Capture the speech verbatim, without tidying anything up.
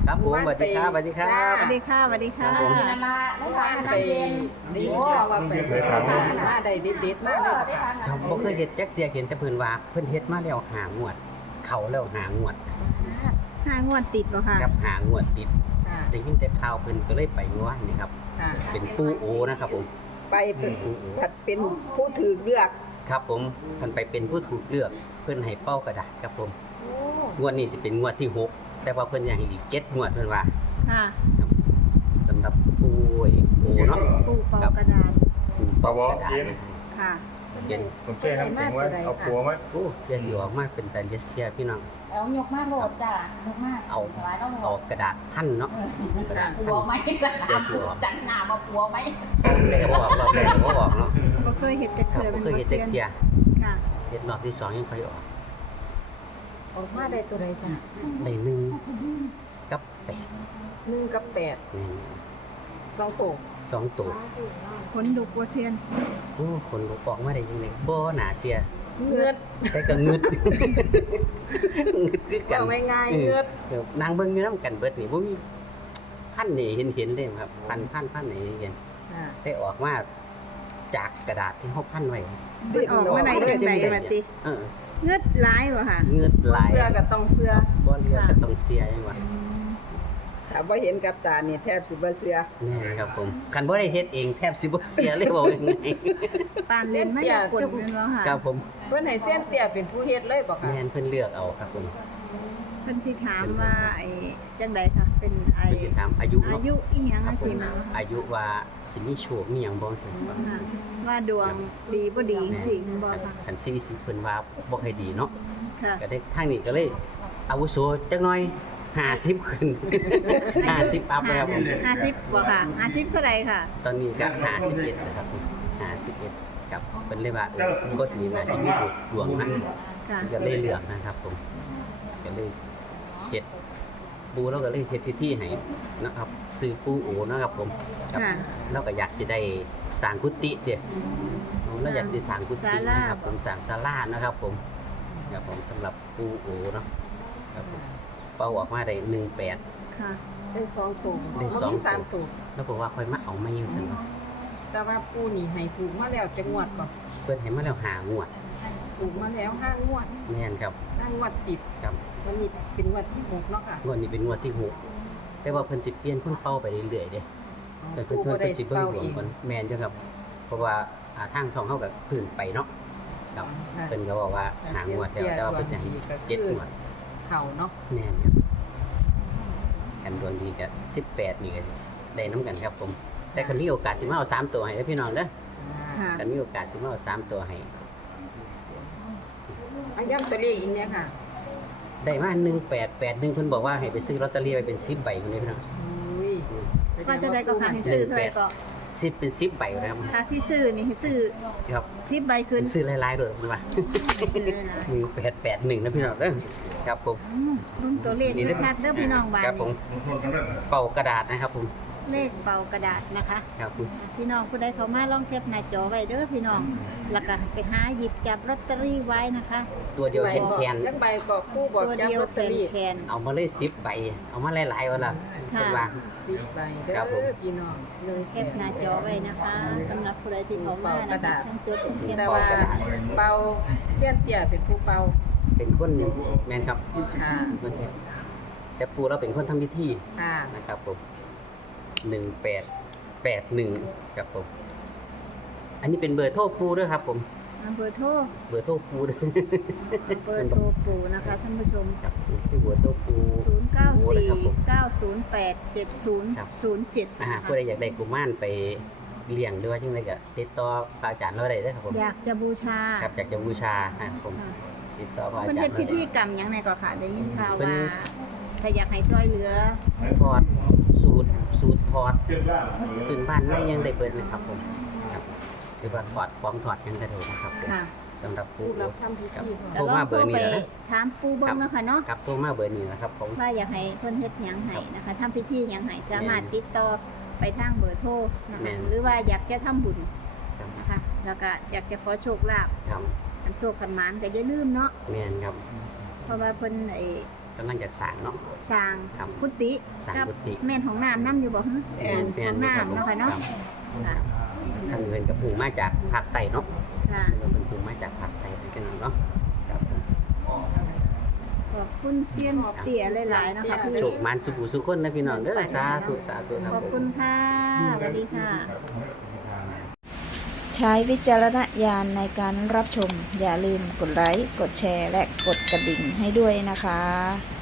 ครับผมสวัสดีครับสวัสดีครับสวัสดีค่ะสวัสดีค่ะครับผมนั่นละได้ทานไปน้ำเย็นได้ยินข่าวว่าไปหาได้เด็ดๆมาเลยได้ทานครับบ่เคยเฮ็ดจักเที่ยเห็นแต่เพิ่นว่าเพิ่นเฮ็ดมาแล้วหางวด เขาแล้วหางวดห้างวดติดบ่ค่ะกับหางวดติดค่ะได้ยินแต่ข่าวเพิ่นก็เลยไปเมื่อวานนี่ครับค่ะเป็นปู่โอนะครับผมไปเป็นผัดเป็นผู้ถือเลือกครับผมเพิ่นไปเป็นผู้ถูกเลือกเพิ่นให้เป้ากระดาษครับผมงวดนี้สิเป็นงวดที่หกแต่ว่าเพิ่นอยากให้อีกเจ็ดงวดเพิ่นว่าค่ะสำหรับปู่โอเนาะปูเป่ากระดาษปู่เป้ากระดาษนะครับค่ะเป็นผมเจ๊ทำเก่งไว้เอาผัวไหมโอ้เดี๋ยวสิออกมาเป็นตาเลเซียพี่น้องเอายกมาโหลดจ้ะยกมาเอาหลายแล้วโหลเอาดกระดาษพันเนาะกระดาษปัพัวน ไหมกระดาษจันหนามาปัวไหมได้ก็บ่ออกรอบแรกก็บ่ออกเนาะบ่เคยเห็ดจักครับเทื่อบ่เป็นเคยเฮ็ดจักเที่ยค่ะเฮ็ดรอบที่สองยังค่อยออกออกมาได้ตัวใดจ้ะได้หนึ่งกับแปดหนึ่งกับแปดแม่นสองตัวสองตัวขนดุกบ่เซียนโอ้คนบ่ออกมาได้จังได๋บ่น่าเสียเงือดแต่ก็งึด งึดคือกันเอาง่ายๆเงือดเดี๋ยวนางเบิ่งอยู่นำกันเบิดนี่บ่มีพันนี่เห็นๆเลยครับพันพันพันนี่เห็นค่ะแต่ออกมาจากกระดาษที่เฮาพันไว้มันออกมาได้จังไดบัดติเออเงือดหลายบ่ค่ะเงืดหลายเสื้อก็ต้องเสื้อบ่เรียกก็ต้องเสียจังว่าถามว่าเห็นกับตานี่แทบสิบ่เชื่อแม่ครับผมคันบ่ได้เฮ็ดเองแทบสิบ่เสียเลยบอกยังไงปานเล่นมาจากคนแม่นบ่ค่ะครับผมเพิ่นให้เส้นเตี้ยเป็นผู้เฮ็ดเลยบ่ค่ะแม่นเพิ่นเลือกเอาครับผมเพิ่นสิถามว่าไอ้จังไดค่ะ เป็นไอ้เพิ่นสิถามอายุอาเนาะยุอีหยังครัอะบผสิมมาอายุว่าสิมีโชคมีหยังบ่ซั่นบ่ค่ะว่าดวงดีบ่ดีสิบ่ค่ะคันสี่สิบเพิ่นว่าบ่ค่อยดีเนาะค่ะก็ได้ทางนี้ก็เลยอาวุโสจักหน่อยห้าสิบขึ้น ห้าสิบอัพแล้วครับผมห้าสิบบ่ค่ะห้าสิบเท่าใดค่ะตอนนี้ก็ห้าสิบเอ็ดนะครับผมห้าสิบเอ็ดกับเพิ่นเลยว่าเออกดนี้น่าสิมีดวงนะค่ะก็เลยเลือกนะครับผมก็เลยเฮ็ดปูเราก็เลยเฮ็ดพิธีให้นะครับซื้อปูโอนะครับผมครับค่ะเราก็อยากสิได้สร้างกุฏิเด้เราอยากสิสร้างกุฏิศาลานะครับผมสร้างศาลานะครับผมครับผมสำหรับปูโอเนาะครับผมเป้าออกมาได้หนึ่งแปดค่ะได้สองตัวได้สองบ่มีสามตัวตัวแล้วบอกว่าค่อยมาเอามาอยู่ซั่นเนาะแต่ว่าปูนี่ให้ถูกมาแล้วจะงวดก่อนเพิ่นให้มาแล้วหางวดถูกมาแล้วห้างวดแม่นครับห้างวดติดครับวันนี้เป็นงวดที่หกเนาะค่ะงวดนี้เป็นงวดที่หกแต่ว่าเพิ่นสิเปลี่ยนคนเป้าไปเรื่อยๆเด้ เพิ่นเพิ่นเพิ่นเพิ่นสิเบิ่งดวงเพิ่นแม่นอยู่ครับ เพราะว่าอ่าทางช่องเฮาก็เพิ่งไปเนาะครับเพิ่นก็บอกว่าหางวดแล้วแต่ว่าเพิ่นสิให้เจ็ดงวดเขาเนาะแม่นครับกันดวงดีก็สิบแปดนี่ก็ได้นํกันครับผม แต่คันมีโอกาสสิมาเอาสามตัวให้เด้อพี่น้องเด้อค่ะคันมีโอกาสสิมาเอาสามตัวให้อาย้ำตัวเลขอีกเนี่ยค่ะได้มาหนึ่งแปดแปดหนึ่งเพิ่นบอกว่าให้ไปซื้อลอตเตอรี่ไว้เป็นสิบใบพุ่นนี่พี่น้องอุ้ยก็จะได้ก็ค่ะให้ซื้อเท่าไหร่ก็สิบเป็นสิบใบนะครับถ้าสิซื้อนี่ให้ซื้อครับสิบใบขึ้นซื้อหลายๆด้วยเพิ่นว่าซื้อเลยนะหนึ่งแปดแปดหนึ่งนะพี่น้องเด้อครับผมอืมรุ่นตัวเลขชัดๆเด้อพี่น้องบ้านครับผม เป่ากระดาษนะครับผมเลขเป่ากระดาษนะคะครับผมพี่น้องผู้ใดเข้ามาลองแคปหน้าจอไว้เด้อพี่น้อง แล้วก็ไปหาหยิบจับลอตเตอรี่ไว้นะคะตัวเดียวแคนแคนจังใบก็ผู้บอกตัวจับเดียวลอตแขเตอนรี่แขนเอามาเลยสิบใบ เอามาหลายๆวันละค่ะเป็นว่าสิบใบเด้ครับผมอพี่น้องหนึ่งแคปหน้าจอไว้นะคะสำหรับผู้ใดที่เข้ามานะคะทั้งจดทั้งแคปแต่ว่าเป่าเส้นเตี้ยเป็นผู้เป่าเป็นคนแมนครับค่ะเป็นคนเฮ็ดแต่ปูเราเป็นคนทำพิธีค่ะนะครับผมหนึ่งแปดแปดหนึ่งครับผม อันนี้เป็นเบอร์โทรปูด้วยครับผมอำเภอโทรเบอร์โทรปูด้วยเบอร์โทรปู่นะคะท่านผู้ชมครับที่เบอร์โทรปูศูนย์ เก้าปูนะสี่ครับผมเก้าศูนย์แปด เจ็ดศูนย์ครับศูนย์เจ็ดอ่านะคะผู้ใดอยากได้กุมารไปเลี้ยงด้วยว่าจังไดก็ติดต่อพระอาจารย์เราได้เด้อครับผมอยากจะบูชาครับอยากจะบูชาอ่าผมค่ะติดต่อพระอาเพิ่นจารเฮ็ดย์พิเราธีได้กรรมหยังไงก็ค่ะได้ยินข่าวเพิ่นว่าถ้าอยากให้ช่วยเหลือทอดสูตรสูตรทอดขึ้นบ้านไม่ยังได้เปิดเลยครับผมครับหรือว่าถอดฟ้องถอดยังก็ได้นะครับผมค่ะสำหรับผู้ผู้รับทำพิครับธีโทรมาเบอร์นี้ก็ลงนะโทไปถามปู่เบิ่งเนาะค่ะเนาะครับโทรมาเบอร์นี้นะครับผมว่าอยากให้เพิ่นเฮ็ดหยังให้นะคะทำพิธีหยังให้สามารถติดต่อไปทางเบอร์โทรนะคะหรือว่าอยากจะทำบุญครับนะคะ แล้วก็อยากจะขอโชคลาภครับอันโชคขันหมานก็อย่าลืมเนาะแม่นครับเพราะว่าเพิ่นไอ้กำลังจะสร้างเนาะสร้างครับกุฏิสร้างกับกุฏิแม่นของน้ำน้ำอยู่บ่ฮึแม่นแม่นของน้ำเนาะค่ะเนาะรับค่ะท่านเพิ่นก็เพิ่งมาจากภาคใต้เนาะค่ะเพิ่นเพิ่งมาจากภาคใต้กันเนาะครับผมขอบคุณเซียนเตี่ยหลายๆเนาะคะที่โชคมันสุขุสุขคนนะพี่น้องเด้อสาธุสาธุครับขอบผมคุณค่ะสวัสดีค่ะใช้วิจารณญาณในการรับชม อย่าลืมกดไลค์ กดแชร์ และกดกระดิ่งให้ด้วยนะคะ